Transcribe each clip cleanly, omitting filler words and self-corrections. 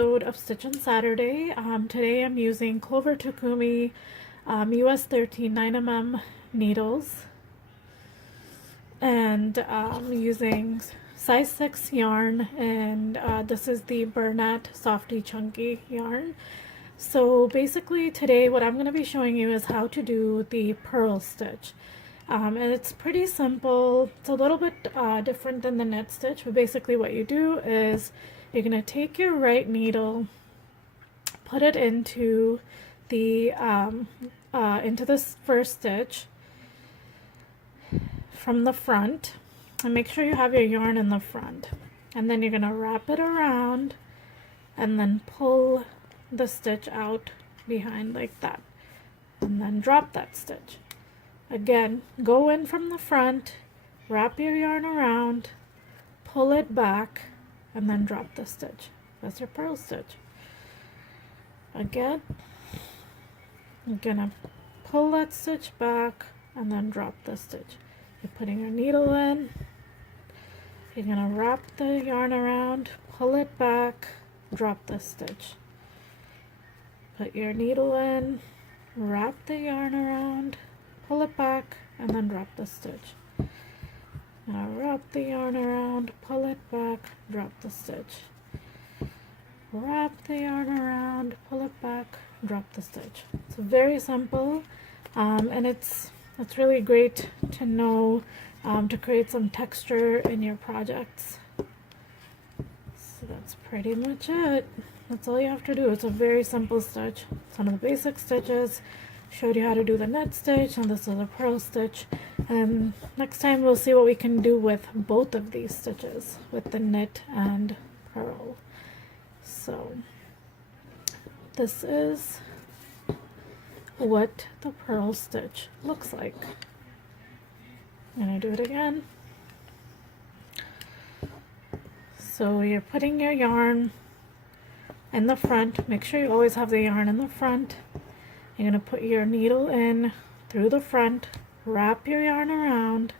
episode of Stitch on Saturday. Today I'm using Clover Takumi US 13 9mm needles, and using size 6 yarn, and this is the Bernat Softy Chunky yarn. So basically today what I'm going to be showing you is how to do the purl stitch. And it's pretty simple. It's a little bit different than the knit stitch, but basically what you do is you're going to take your right needle, put it into the into this first stitch from the front, and make sure you have your yarn in the front, and then you're going to wrap it around and then pull the stitch out behind like that, and then drop that stitch. Again, go in from the front, wrap your yarn around, pull it back, and then drop the stitch. That's your purl stitch. Again, you're gonna pull that stitch back and then drop the stitch. You're putting your needle in, you're gonna wrap the yarn around, pull it back, drop the stitch. Put your needle in, wrap the yarn around, pull it back, and then drop the stitch. Now wrap the yarn around, pull it back, drop the stitch. Wrap the yarn around, pull it back, drop the stitch. It's very simple, and it's really great to know to create some texture in your projects. So that's pretty much it. That's all you have to do. It's a very simple stitch. It's one of the basic stitches. Showed you how to do the knit stitch, and this is a purl stitch. And next time we'll see what we can do with both of these stitches, with the knit and purl. So this is what the purl stitch looks like. I'm gonna do it again. So you're putting your yarn in the front. Make sure you always have the yarn in the front. You're going to put your needle in through the front, wrap your yarn around,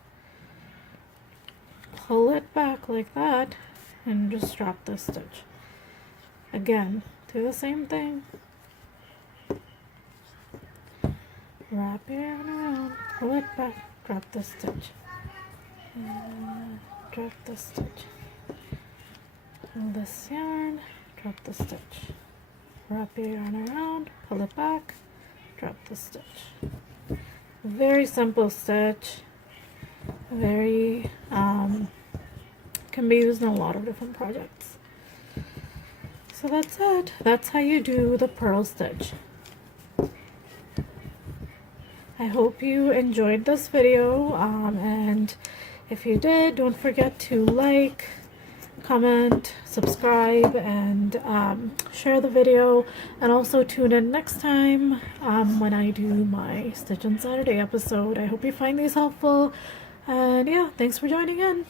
pull it back like that, and just drop the stitch. Again, do the same thing. Wrap your yarn around, pull it back, drop the stitch. Drop the stitch. Pull this yarn, drop the stitch. Wrap your yarn around, pull it back, drop the stitch. Very simple stitch. Very can be used in a lot of different projects. So that's it. That's how you do the purl stitch. I hope you enjoyed this video, and if you did, don't forget to like, comment, subscribe, and share the video, and also tune in next time when I do my Stitch on Saturday episode. I hope you find these helpful, and yeah, thanks for joining in.